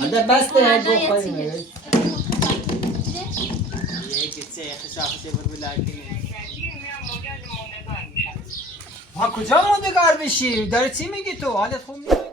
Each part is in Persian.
هذا بس ده بخوریم یکی چه شاخصی بر بلاکی ها کجا موندگار بشی؟ داره چی میگی تو؟ حالت خوب نیست؟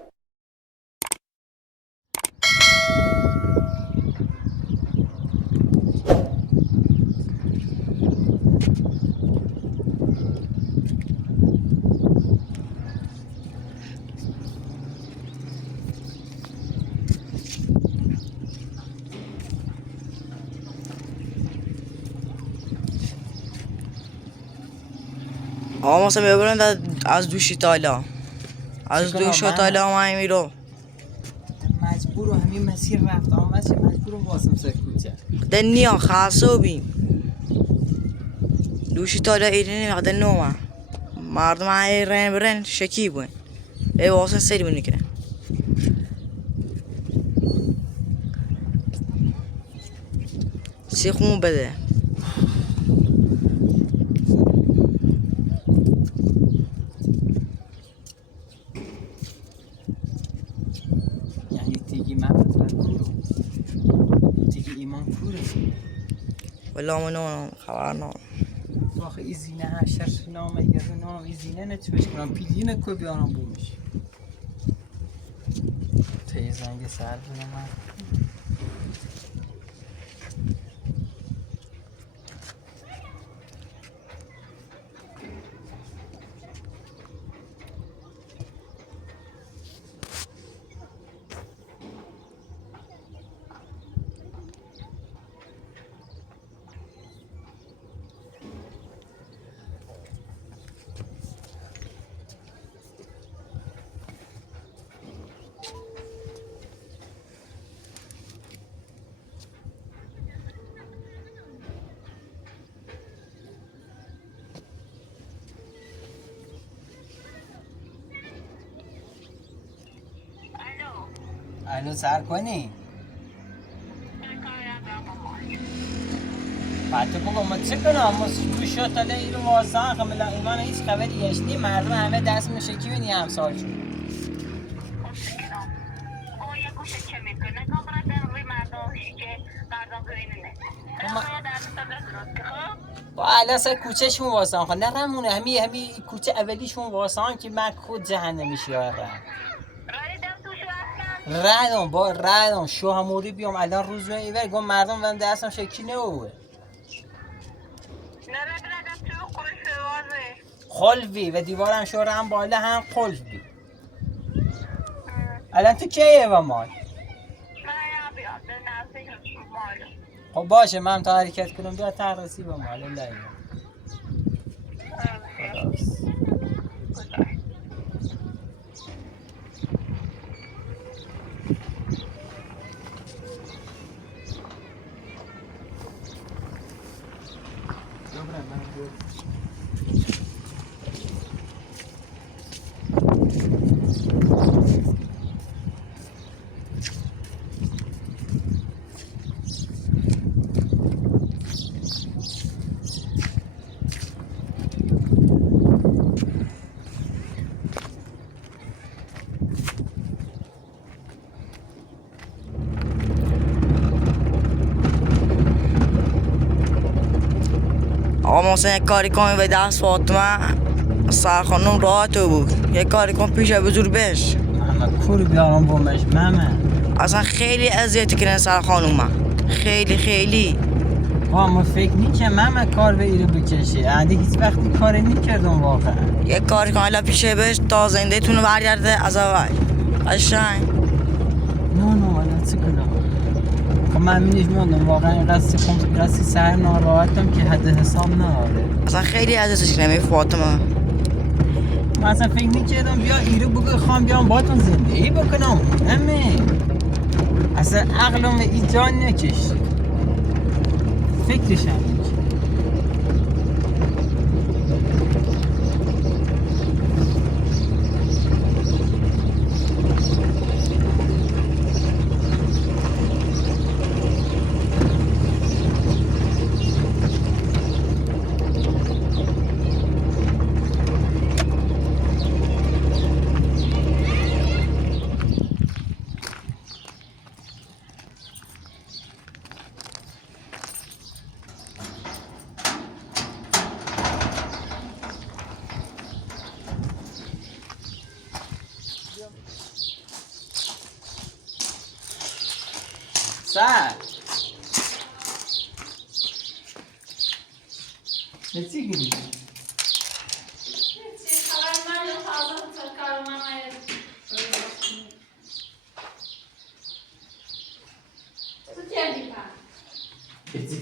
آقا مثلا ببرن از دوش ایتالیا از دوش ایتالیا ما میرو مجبور همین مسیر رفت آمد چه مجبور واسم سکوچه دنیا خاصو بیم دوش ایتالیا ایرانی مقدر نوما مردم های رن برن شکی بون ای واسه سری بونی که سیخمون بده یعنی تیگی من فترن کورو تیگی ایمان کوره ولی منو خبر نام آخه ایزینه ها شرش نامه یه نام ایزینه نتوش کنم پیلینه کو بیانم بومش تایی زنگ سر بونم الو سر کنی بعد بگو ما چه کنم ما تو شاتله ایرو واسان خملا ایمان هیچ خبری گشتی مردم همه دست مشکی بینی همسال شد با الان سر کوچه شون واسان خب نرمونه همی کوچه اولیشون واسان که من خود جهنمی شیاره ردم با ردم شو هموری بیام الان روز به ایور گم مردم وم دستم شکی نوه خلوی و دیوارم شو رم بالا هم خلوی الان تو کیه و مال خب باشه من تا حرکت کنم بیا ترسی با مال الله آقا مثلا یک کاری کنی به دست فاطمه سرخانم راه تو بود یک کاری کن پیش بزرگ بش محمد کور بیارم بومش محمد اصلا خیلی اذیت کردن سرخانوم خیلی ما فکر نی که محمد کار به ایرو بکشه عادی هیچ وقتی کاری نکردم واقعا یک کاری کن الان پیش بش تا زنده تونو برگرده از اول قشنگ نه الان چه کنم خب من منیش موندم واقعا قصی سر ناراحتم که حد حساب نداره اصلا خیلی اذیتش کردن فاطمه من اصلا فکر نکردم بیا ایرو بگو خواهم بیام باتون زندگی بکنم همه اصلا عقلم ایجا نکش فکرشم سر چی گیری؟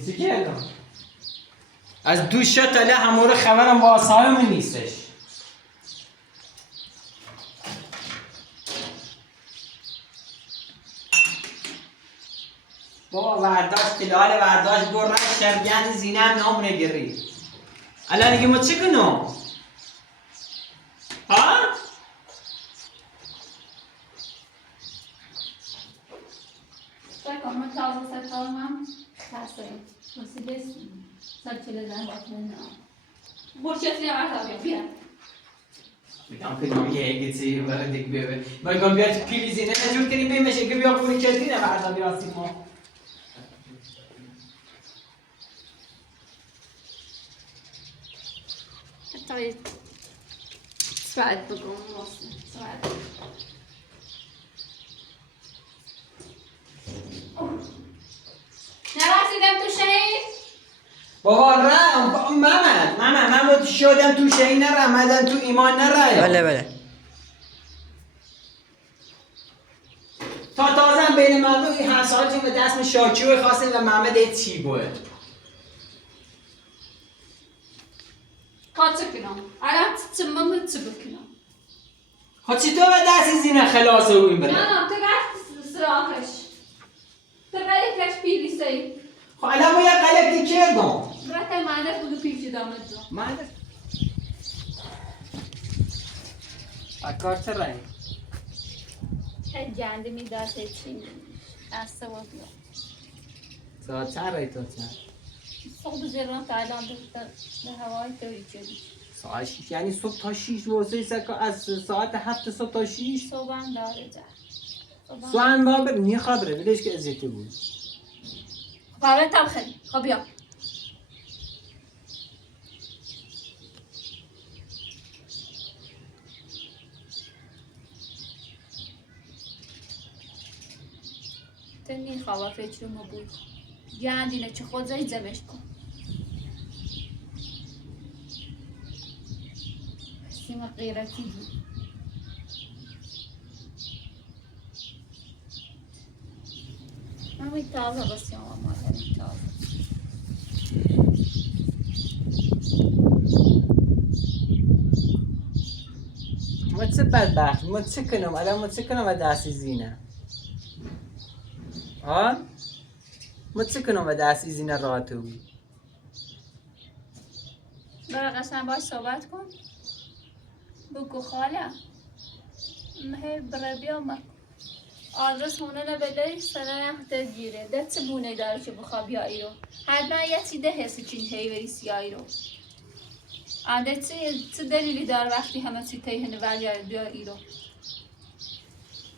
چی کردم؟ از دو شتله هموره خبرم با آسایمون نیستش. بابا ورداشت کلال ورداشت برای شرگند زینه هم نام نگری. الان دیگه ما چه کنم؟ ها؟ من تازه ستارم ترسیم واسه سرچله زن باید من برشتی هم بیا میگم کنم یه گیتی برای دیگه بیاره میگم بیاد پیلی زینه نجور کنیم بیمشه که بیا کنی کردی نه بردا بیاسیم ما حتی ساعت بگم ساعت نرسیدم تو شهید؟ بابا رم من شدم تو شهید نرمدم تو ایمان نرم بله تا تازم بین مردم این حساتی به دست شاکیوی خواستیم و محمد چی بوه تا چه کنم؟ الان چه بکنم؟ خود چی تو به دست زینه خلاصه او این بره؟ نه تو گفت سراخش تو ولی کش پیلی سی خب الان ما یه غلطی کردم برای معنی بودو پیچی دامت جو معنی؟ اکار چه رایی؟ جنده می داسته چی دسته و بیا ساعت چند رایی تو چند؟ صبح زیران تا الان به هوای توی جدی ساعت 6 یعنی صبح تا 6 واسه سکا از ساعت 7 صبح تا 6 صبح هم داره جا سوان بابر میخوابره بلش که ازیتی بود بابا تام خیلی خب بیا تنی خواه فکر ما بود گندینه چه خود زایی زمش کن سیما غیرتی بود من تازه بسیم آما داریم تازه ما چه بدبخت ما چه کنم الان ما چه کنم و دستی زینه ها ما چه کنم و دستی زینه راحت بود برای قسم باید صحبت کن بگو خاله مهر برای بیام آدرس هونه نبده سنه نخطه گیره ده چه بونه داره که بخوا بیایی رو حتما یه چی ده حسی چین هیوری سیایی رو آده چه دلیلی داره وقتی همه چی تیهنه ولی بیایی رو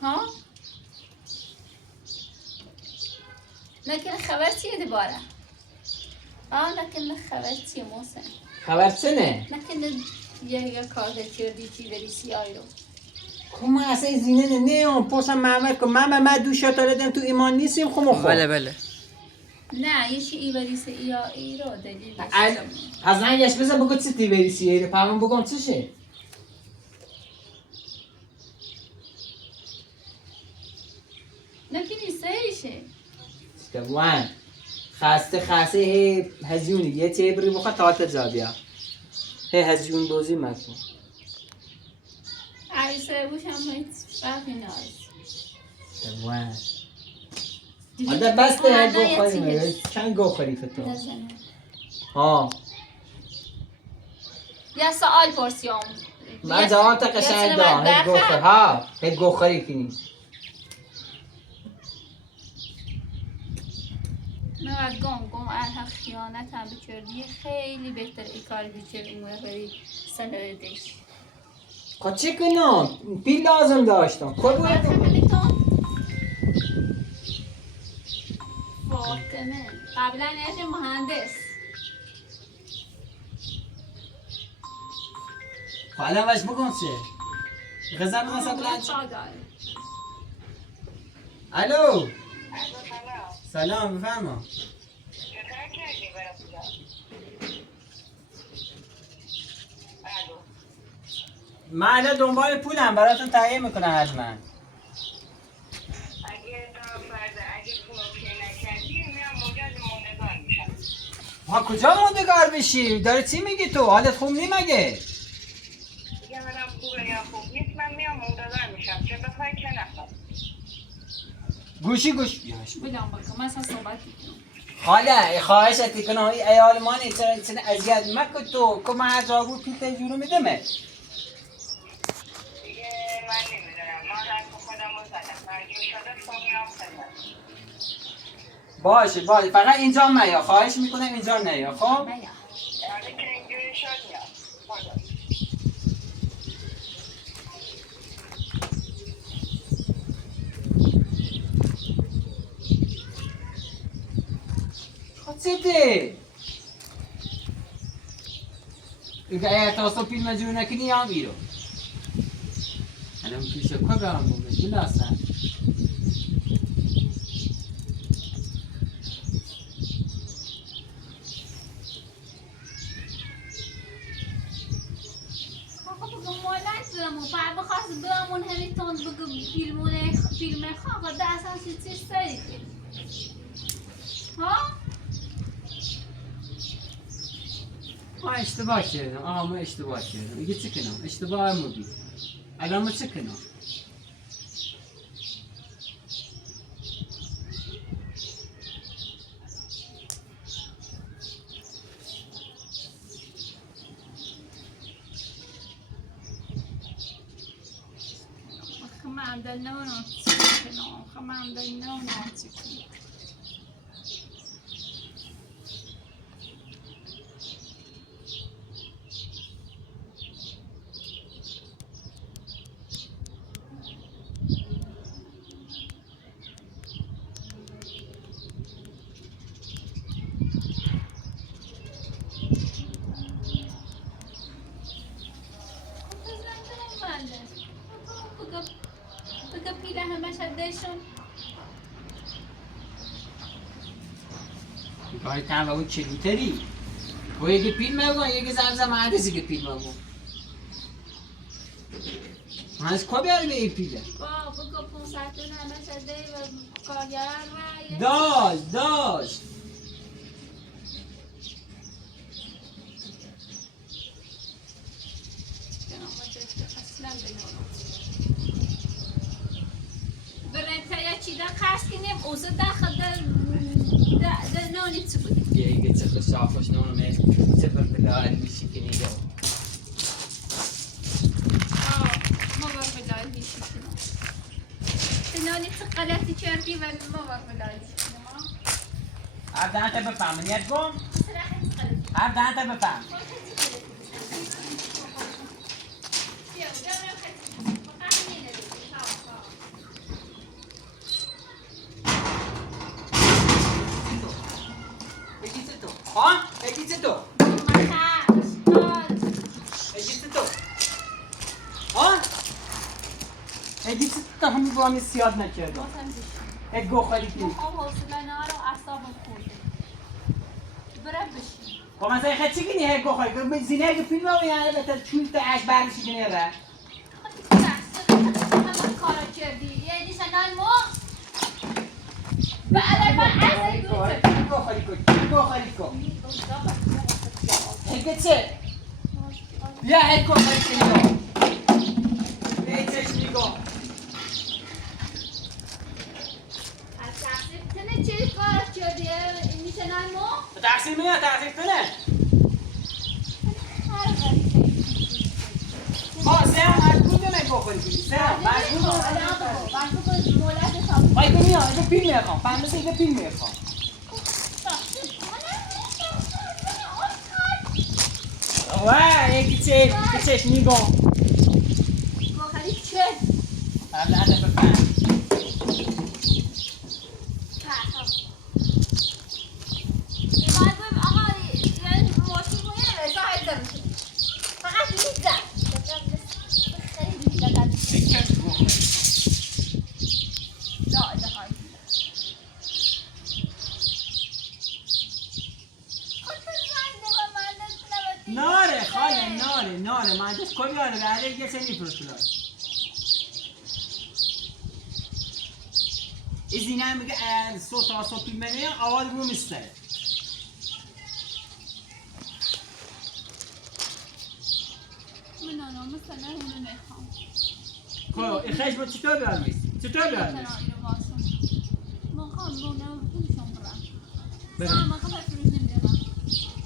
ها؟ نکنه خبر چیه دوباره؟ نکنه خبر چیه موسن؟ خبر چه نه؟ نکنه یه کارده کردی چی بری سیایی رو خب ما اصلا این زینه نه اون پرسم محمد که من دو شتا دادم تو ایمان نیستیم خب خب بله نه یه چی ایوری ای رو دلیل از من یش بزن بگو چی ایوری سی رو پرمون بگم چه شه؟ نکنی سهیشه دوان خسته هی هزیونی یه تیبری بخواه تا جابیا هی هزیون دوزی مکن عیسه بوش هم هیچ فرقی نهایست دوان آده بسته هی گو خواهیم چند گو خریف تو ها یه سوال پرسیام من جواب تا قشنگ دارم هی گو خواهی ها هی گو خواهی کنی من باید گم ارها خیانت هم بکردی خیلی بهتر ای کاری بکرد این موقع بری سنده دیش خب چه کنم؟ پیل لازم داشتم خود باید فاطمه قبلا نشه مهندس حالا باش بگم چه؟ غزم مثلا بلند چادر الو سلام بفرما. من الان دنبال پولم براتون تهیه میکنم حتما. اگه پول نکردی میام موندگار میشم. ما کجا موندگار بشی؟ داره چی میگی تو؟ حالت خوب نی مگه؟ دیگه منم خوبه یا خوب نیست من میام موندگار میشم. چه بخوای که نخواد. گوشی بدم بکن من اصلا صحبت میکنم. خاله خواهشت میکنم این ایال مانی چرا اذیت مکن تو که من از آبو پیت جورو میدمه. دیگه من نمیدونم من حرف خودم رو زدم. مرجو شده تو میام خدمت. باشه فقط اینجا میا خواهش میکنم اینجا نیا خب؟ میا یعنی که اینجوری شد میام. خدا. چته؟ اگه تاسو فیلم جور نکنی هم بیرو. الان پیش کجا هم بومش بلاسن. بعد بخواست بهمون همین تون بگو فیلم خواه ده اصلا چیز سری ها؟ ما اشتباه کردم ما اشتباه کردم دیگه چه کنم اشتباه هم بگی الان ما چه کنم خمام دل نو خمام دل نو بگه پیله همش دشون کاری تن و اون کلوتری و یکی پیل مگون یکی زمزم عدسی که پیل مگون من از کبی هر به این پیله بگه 500 همش ده و کارگران داشت برای چیزا خرج کنیم اوزه داخل در نانی چی بود؟ یه چه خشافش نونمه چه بلال میشی که نیگه ما بلال میشی کنیم نانی چه غلطی کردی و ما بلال میشی کنیم هر دانتا بفهم نیت گم هر دانتا بفهم Egize to. Egize to همین با همی سیاد نکرده. یک گو خالی کنی. حوصله نارو اعصابم خورده. برم بشین. خب مثلا خیلی چی کنی یک گو خالی؟ زینه اگه فیلم رو یعنی بهتر چون تا اش برشی کنی ره. همه کارا کردی. یعنی سنان مو. بعد من از این گو خالی کن. Hege چه؟ بیا هک کن خالی کنی. به چش میگم. تنه چه کار کردی؟ میشه نمو؟ تقسیم نه تقسیم کنه. سه مجبور نمی بخوری. سه مجبور نمی. وای کنی ها، یک پیل میخوام. فهمیدی یک پیل میخوام. وای یکی چه میگم. گوهری چه؟ قبل از بفهم. هر دیگه سنی فرستلای زینه میگه صوت آسا پیمنه آواز رو میسته من آنها مثلا اونو میخوام خب این خشم چطور برمیسی؟ چطور برمیسی؟ مخوام نونم بونشم برم برم ما خب افروز نمیرم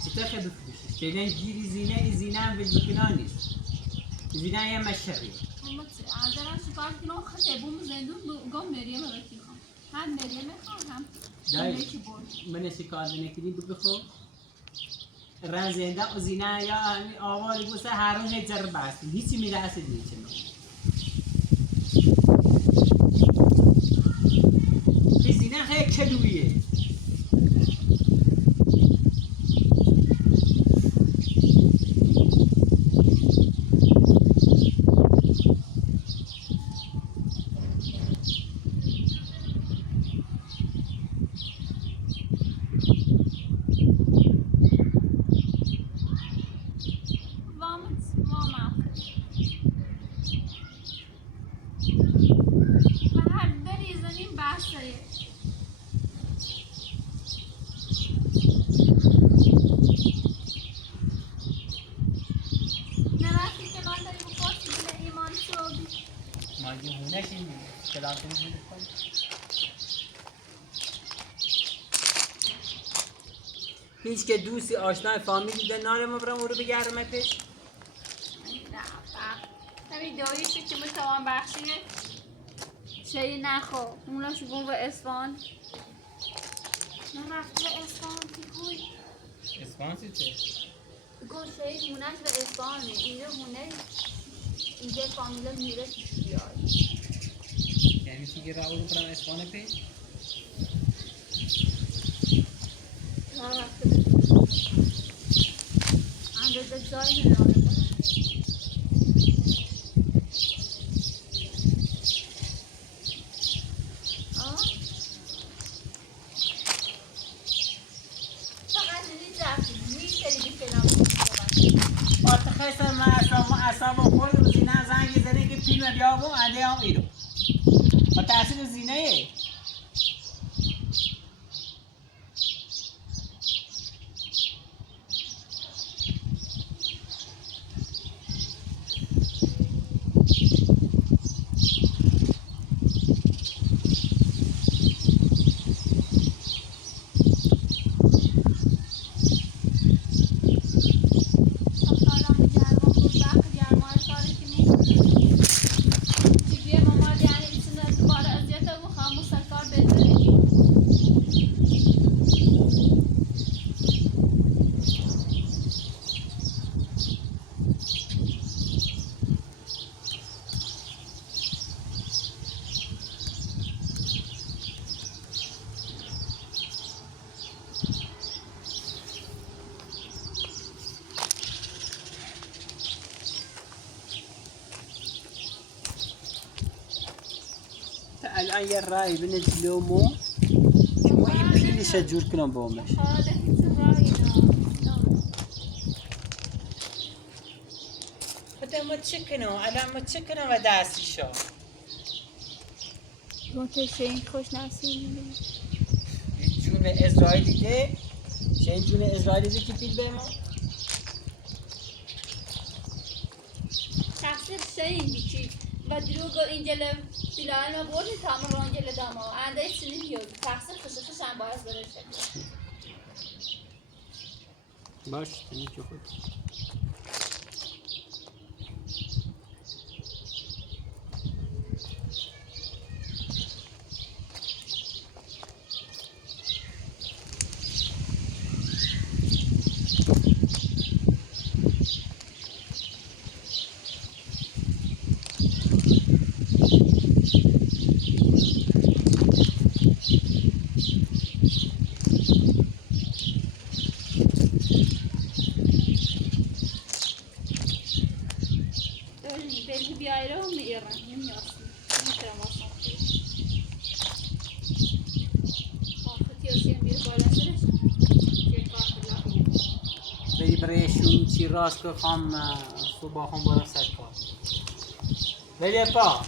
چطور خیلی بفروشیش؟ که این گیری زینه این زینه هم بکنان نیست زینه یه مشتری اما عذرم شکار کنم خطه بوم زندون گم مریم رو بکیخم هم مریم میخوام هم دایی چی برد من شکار نکردی بگو خب رن زنده و زینه یا همین آوالی بوسه هر روز یک ذره بستی هیچی میرسه نیچه نو این زینه خیلی کلویه هیچ که دوستی آشنای فامیلی دیده ناره ما برم او رو بگرمه پیش همین داییشی که میتوان بخشیه شایی نخو اوناش گون به اصفهان من رفت به اصفهان تیکوی اسپانسی چه؟ گون شایی مونش به اصفهانه اینجا مونه اینجا فامیلا میره پیش بیای یعنی چی که را او رو برم اسپانه پیش؟ من رفته اندازه جایی نرانه خیلی من اصلا خود رو زینه زنگ زنه که فیلم بیا بون عده هم ایرو و تحصیل زینه الان یه رای بین جلومو که ما این پیلش جور کنم با همش خدا ما چه کنم الان ما چه کنم و دستی شا ما که این خوش نسیم جون اسرائیلی ده چه این جون اسرائیلی ده که پیل به ما تقصیر شایی بیچی و دروگ اینجل دیلال ما بردی تمام رو اینجل داما انده چنین بیاد تقصیر خشخش هم باید بره شد باش تنی که خود برای شون چی راست که خام صبح خام برای سر کار بریم پا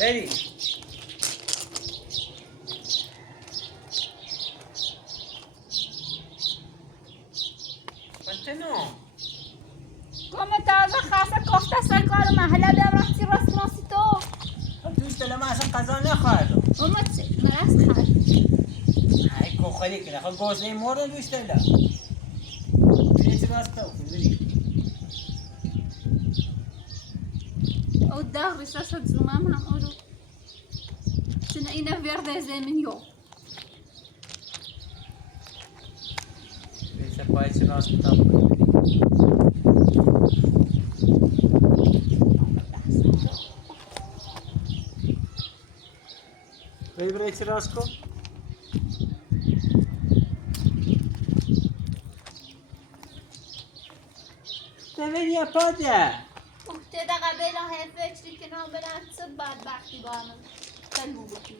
بریم بطنو قوم تازه خاصه کفته سرکار محله بیام رفتی راست ماسی تو دوست دلم اصلا قضا نخواهدم اما چه؟ مرست خواهد ای کوخلی که نخواه گوزه مرد دوست دلم بریم چه راست تو بریم او ده ریسه شد زمام هم اولو چنه اینه ورده زمین یو بریم چه پای چه راست تا بریم بریم چه راست کن بریم پاده اخته ده قبیل های فکری که نام بلند چه بدبختی با همون تلو بکنی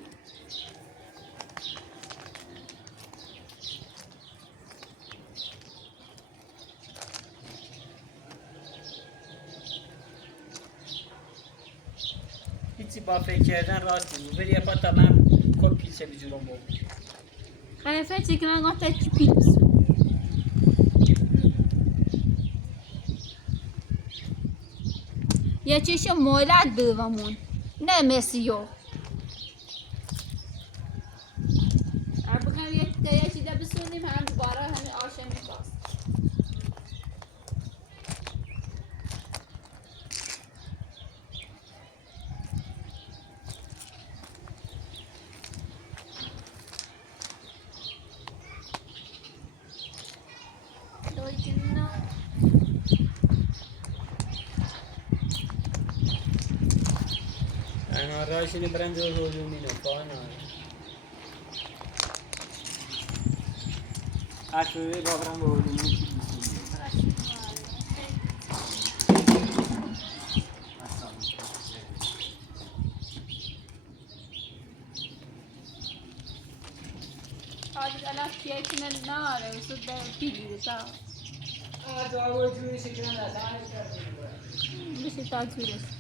هیچی با فکر کردن راست نیست بریم پا تا من کل پیچه بجورم بود های فکری که من گفته چی پیلس یه چیش مولد دومون نه مسیو بگم یه چیزه بسونیم هم دوباره همه آشمی باست انا راشد برند هجومینو فانا اصلی با برند هجومی حاضر الان کیه ناره وسط ده پیلی سا آدم هجومی شکران است بشه تا طولش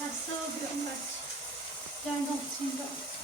حسابیم بچه جنگم تیم دارم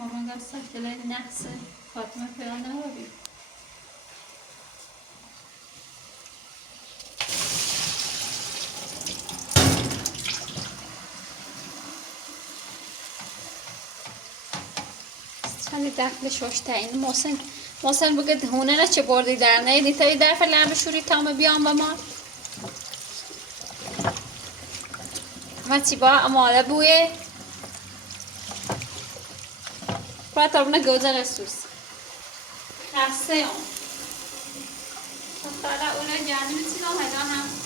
آمون دست کلی نحس فاطمه پیدا نبودی چندی دخل شوشته این محسن بگه هونه نه چه بردی در نیدی تایی در فلان بشوری تام بیام با ما ما چی با اماده بویه باید آبونه گوزه رسوس خسته اون خاله اونه جانب چی نو هدا هم